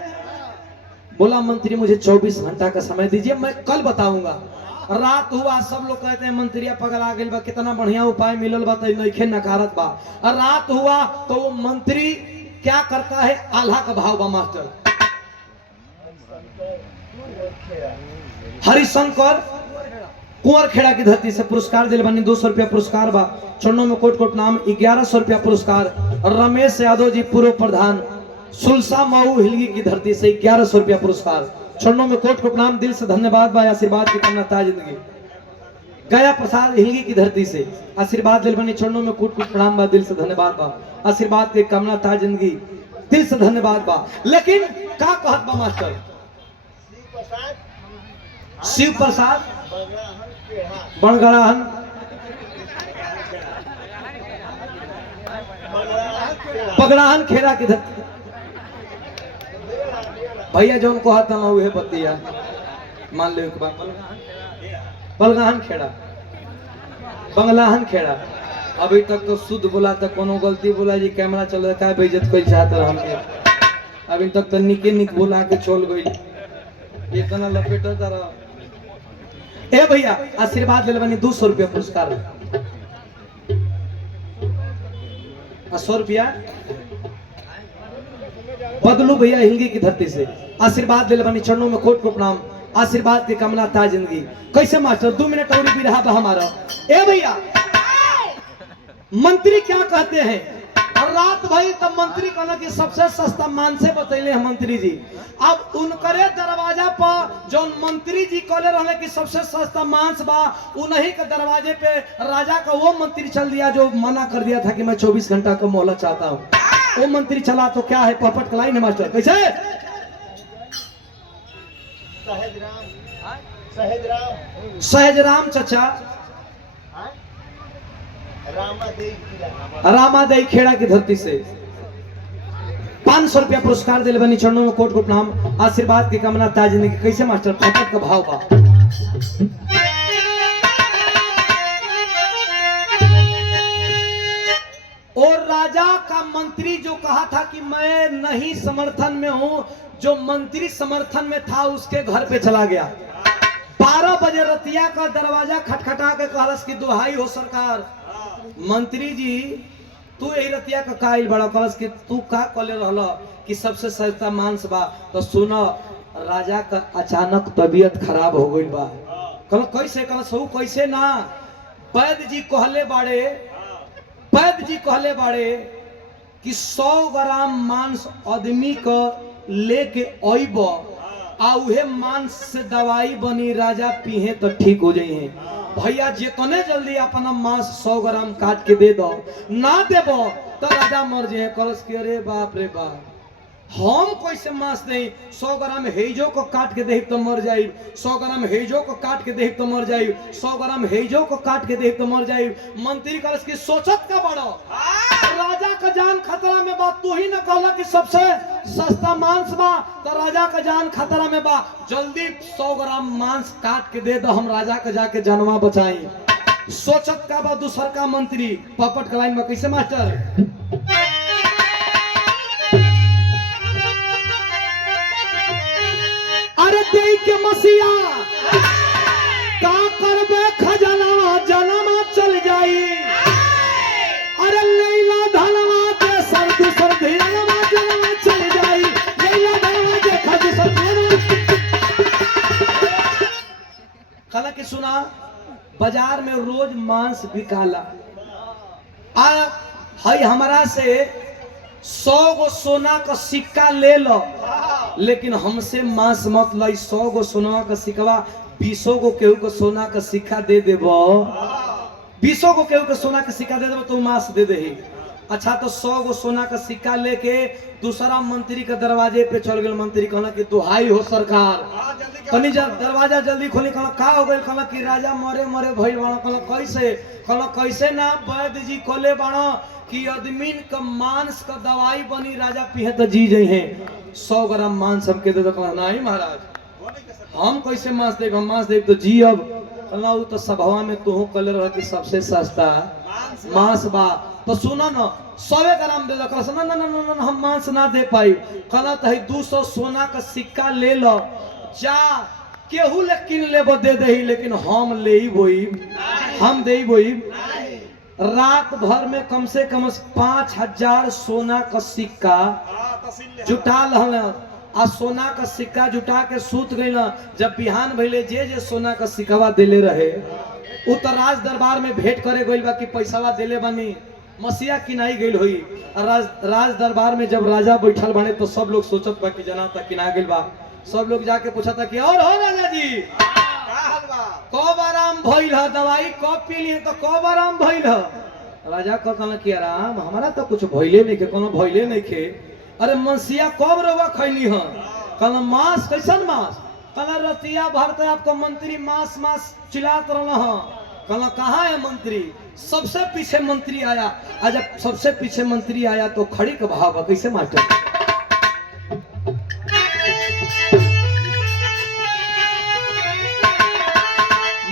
बोला मंत्री मुझे 24 घंटा का समय दीजिए, मैं कल बताऊंगा। रात हुआ, सब लोग कहते हैं मंत्रिया पगला गेल बा, कितना बढ़िया उपाय मिलल बा, नइखे नकारत बा। रात हुआ तो वो मंत्री क्या करता है, आल्हा का भाव बा मास्टर, हरिशंकर कुंवर खेड़ा की धरती से पुरस्कार दिल बनी, 200 रुपया पुरस्कार बा, चरणों में कोट कोट नाम, 1100 रुपया पुरस्कार। रमेश यादव जी पूर्व प्रधान, सुलसा मऊ हिलगी की धरती से 1100 रुपया पुरस्कार, चरणों में कोट कोट नाम, दिल से धन्यवाद बा, आशीर्वाद की कामना ता जिंदगी। गया प्रसाद हिलगी की धरती से आशीर्वाद दिल बनी, चरणों में कोट कोट प्रणाम बा, दिल से धन्यवाद बा, आशीर्वाद की कामना ता जिंदगी, दिल से धन्यवाद बा। लेकिन का कहत बा मास्टर, शिव प्रसाद बनगड़ाहन पगड़ाहन खेड़ा की धरती, भैया जो उनको हाथ ना हुए बतिया मान लो एक बार, बलगाहन खेड़ा, बंगलाहन खेड़ा। अभी तक तो शुद्ध बोला था, कोनो गलती बोला जी कैमरा चल रहा है, बेइज्जत कोई चाहता हमके, अभी तक तो निके निक बोला के छोड़ गई, इतना लपेटा रहा। ए भैया आशीर्वाद ले बनी, 200 रुपया पुरस्कार, 100 रुपया बदलू भैया हिंगी की धरती से आशीर्वाद ले बनी, चरणों में कोट को प्रणाम, आशीर्वाद की कामना था जिंदगी। कैसे मास्टर 2 मिनट और भी रहा हमारा। ए भैया मंत्री क्या कहते हैं, और रात भाई तब मंत्री कहना कि सबसे सस्ता मांसे बतैले हैं मंत्री जी। अब उनकरे दरवाजा पर जो मंत्री जी कहले रहले कि सबसे सस्ता मांस बा, उन्हीं के दरवाजे पे राजा का वो मंत्री चल दिया जो मना कर दिया था कि मैं 24 घंटा का मोहलत चाहता हूँ। वो मंत्री चला तो क्या है, पपट कलाई ने मास्टर। कैसे सहजराम चचा रामादेई खेड़ा की धरती से 500 रुपया पुरस्कार दिल बनी, चरणों में कोट कोट नाम, आशीर्वाद की कामना ता जिंदगी। कैसे मास्टर पपट का भाव बा। और राजा का मंत्री जो कहा था कि मैं नहीं समर्थन में हूं, जो मंत्री समर्थन में था उसके घर पे चला गया। 12 बजे रतिया का दरवाजा खटखटा के कहलस कि दुहाई हो सरकार, मंत्री जी तू यही रतिया का काइल बड़ा, कहलस कि तू का कहले रहला कि सबसे सस्ता मांस बा, तो सुनो राजा का अचानक तबीयत खराब हो गई बा। कहल कैसे, कहलस हो कैसे ना, वैद्य जी कहले बाड़े कि 100 ग्राम मांस आदमी का लेके आइब आ उहे मांस से दवाई बनी, राजा पीहे तो ठीक हो जाइए। भैया जितने जल्दी अपना मांस 100 ग्राम काट के दे दो, ना देबो तो राजा मर जाए। कलश के अरे बाप रे बाप, हम कैसे मांस नहीं, 100 ग्राम हेजो को काट के दे तो मर जाए, 100 ग्राम हेजो को काट के दे तो मर जाए, 100 ग्राम हेजो को काट के दे तो मर जाए। मंत्री कलश की सोचत का बड़ो, राजा का जान खतरा में बा, तू ही ना कहला कि सबसे सस्ता मांस बा, तो राजा का जान खतरा में बा, जल्दी 100 ग्राम मांस काट के दे दो, हम राजा का जाके जानवा बचाई। सोचत का बा दूसर का मंत्री पपट कलाइन में। कैसे मास्टर, अरे दे के मसीहा का करबे खजाना जनमा चल जाई, अरे ले बाजार में रोज मांस बिकाला। आ हई हमारा से 100 गो सोना का सिक्का ले लो, लेकिन हमसे मांस मत लाई। 100 गो सोना का सिक्का 20 गो केहू को सोना का सिक्का दे देबो, 20 गो केहू को सोना का सिक्का दे देबो तो मांस दे दे। अच्छा तो 100 गो सोना का सिक्का लेके दूसरा मंत्री के दरवाजे पे चल गए। मंत्री कहला कि दुहाई हो सरकार, तनी दरवाजा जल्दी खोली। कहला का हो गइल? कहला कि राजा मरे मरे भइल बाड़ा। कहला कैसे? कहला कैसे ना वैद्य जी खोले बाड़ा कि आदमी का मांस का दवाई बनी, राजा पिए तो जी जई है। 100 ग्राम मांस हमके दे दो। कहला नहीं महाराज, हम कैसे मांस देब? हम मांस देब तो जी। अब कहला तो सभा में तू कल रह कि सबसे सस्ता मांस बा, तो सुना न 100 ग्राम दे दो। कहला ना ना ना ना हम मांस ना दे पाई। कहला तो 200 सोना का सिक्का ले लो, जा केहू ले किन लेबो दे दही, लेकिन हम ले ही बोई, हम दे ही बोई। रात भर में कम से कम 5000 सोना का सिक्का जुटा लहल। आ सोना का सिक्का जुटा के सूत गई। जब बिहान भइले जे जे सोना का सिक्का देले रहे उ तो राज दरबार में भेंट करे गइल बा कि पैसावा देले बानी, मसीहा किनाई गइल होई। राज दरबार में जब राजा बैठल बने तो सब लोग सोचत बा कि जना तक किना गइल बा। सब लोग जाके पूछा था कि और हो राजा जी कब आराम भइल है? दवाई कब पी ली तो कब आराम भइल है? राजा कहला कि आराम हमारा तो कुछ भइले नहीं के, कोनो भइले नहीं के। अरे मनसिया कब रवा खैली है? कहला मांस। कैसन मांस? कहला रतिया भर तो आपको मंत्री मांस मांस चिल्लात रहना है। कहला कहाँ है मंत्री? सबसे पीछे मंत्री आया। आज जब सबसे पीछे मंत्री आया तो खड़ी का भाव कैसे मास्टर?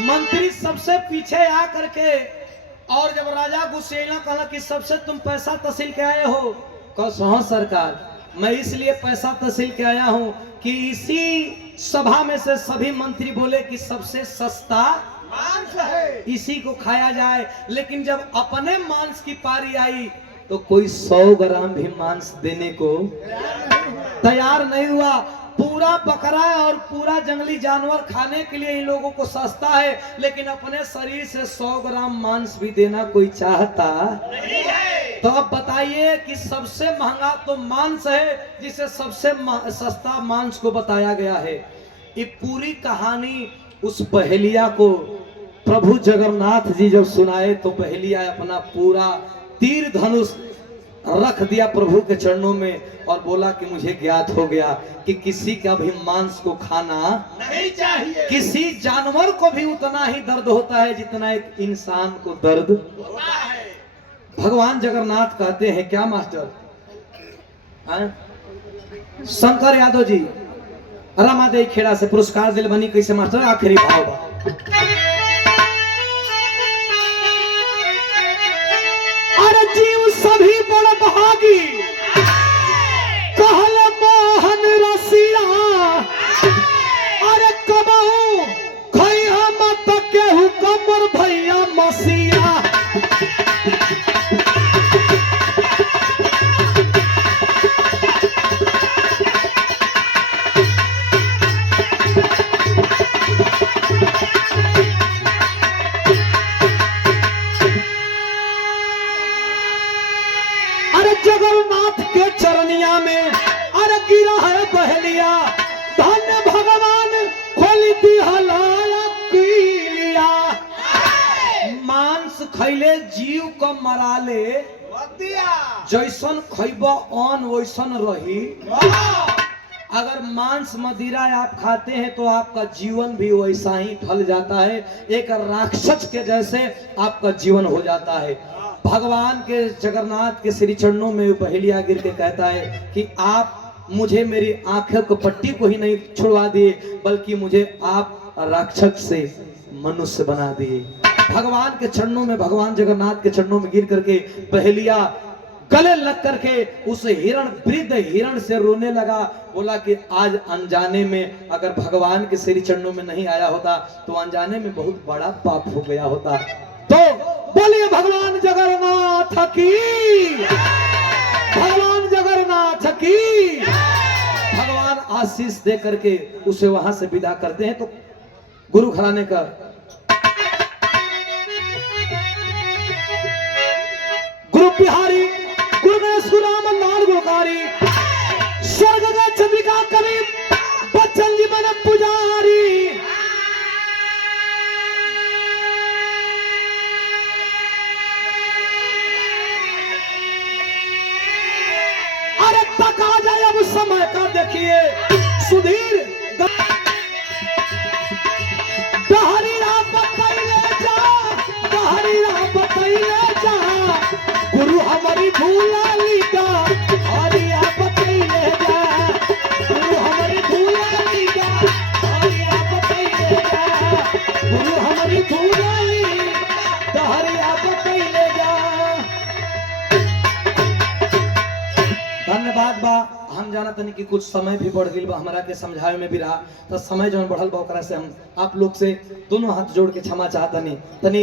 मंत्री सबसे पीछे आ करके, और जब राजा गुस्सेला कहला कि सबसे तुम पैसा तहसील के आए हो? कहा हाँ सरकार, मैं इसलिए पैसा तहसील के आया हूं कि इसी सभा में से सभी मंत्री बोले कि सबसे सस्ता मांस है, इसी को खाया जाए। लेकिन जब अपने मांस की पारी आई तो कोई 100 ग्राम भी मांस देने को तैयार नहीं हुआ। पूरा बकरा और पूरा जंगली जानवर खाने के लिए इन लोगों को सस्ता है, लेकिन अपने शरीर से 100 ग्राम मांस भी देना कोई चाहता नहीं है। तो अब बताइए कि सबसे महंगा तो मांस है, जिसे सबसे सस्ता मांस को बताया गया है। ये पूरी कहानी उस बहेलिया को प्रभु जगन्नाथ जी जब सुनाए तो बहेलिया अपना पूरा तीर धनुष रख दिया प्रभु के चरणों में और बोला कि मुझे ज्ञात हो गया कि किसी का भी मांस को खाना नहीं चाहिए। किसी जानवर को भी उतना ही दर्द होता है जितना एक इंसान को दर्द होता है। भगवान जगन्नाथ कहते हैं क्या मास्टर? शंकर यादव जी रमादेवी खेड़ा से पुरस्कार दिल बनी कैसे मास्टर? आखिरी भाव बा। अरे जीव सभी बड़ भागी कहल मोहन रसिया, अरे कबहू खैया मत केहू कमर भैया मसिया। जगन्नाथ के चरनिया में अरे गिरा है बहेलिया, धन्य भगवान खोली दी हलाया पीलिया। मांस खैले जीव को मरा ले, जैसन खैब अन वैसन रही। अगर मांस मदिरा आप खाते हैं तो आपका जीवन भी वैसा ही ढल जाता है, एक राक्षस के जैसे आपका जीवन हो जाता है। भगवान के जगन्नाथ के श्री चरणों में बहेलिया गिर के कहता है कि आप मुझे मेरी आंखों को पट्टी को ही नहीं छुड़वा दिए, बल्कि मुझे आप राक्षस से मनुष्य बना दिए। भगवान के चरणों में, भगवान जगन्नाथ के चरणों में गिर करके बहेलिया गले लग करके उस हिरण, वृद्ध हिरण से रोने लगा। बोला कि आज अनजाने में अगर भगवान के श्री चरणों में नहीं आया होता तो अनजाने में बहुत बड़ा पाप हो गया होता। तो बोलिए भगवान जगन्नाथ की, भगवान जगन्नाथ की। भगवान आशीष दे करके उसे वहां से विदा करते हैं। तो गुरु घराने का बिहारी गुरु गणेश गुरु राम लाल गुणकारी स्वर्ग का चंद्रिका कवि बच्चन जीवन पुजारी अरे तक आ जाए अब समय का देखिए सुधीर दहरिया बतैले जा दहरिया बतैले जा गुरु हमारी भूला लीगा हरिया बतैले जा गुरु हमारी भूला लीगा हरिया बतैले जा गुरु हमारी भूला लीगा हरिया बतैले जा। धन्यवाद बा। हम जाना तनी कि कुछ समय भी बढ़ गई बा हमरा के समझावे में भी रहा तो समय जौन बढ़ल बा ओकरा से हम आप लोग से दोनों हाथ जोड़ के क्षमा चाहतनी तनी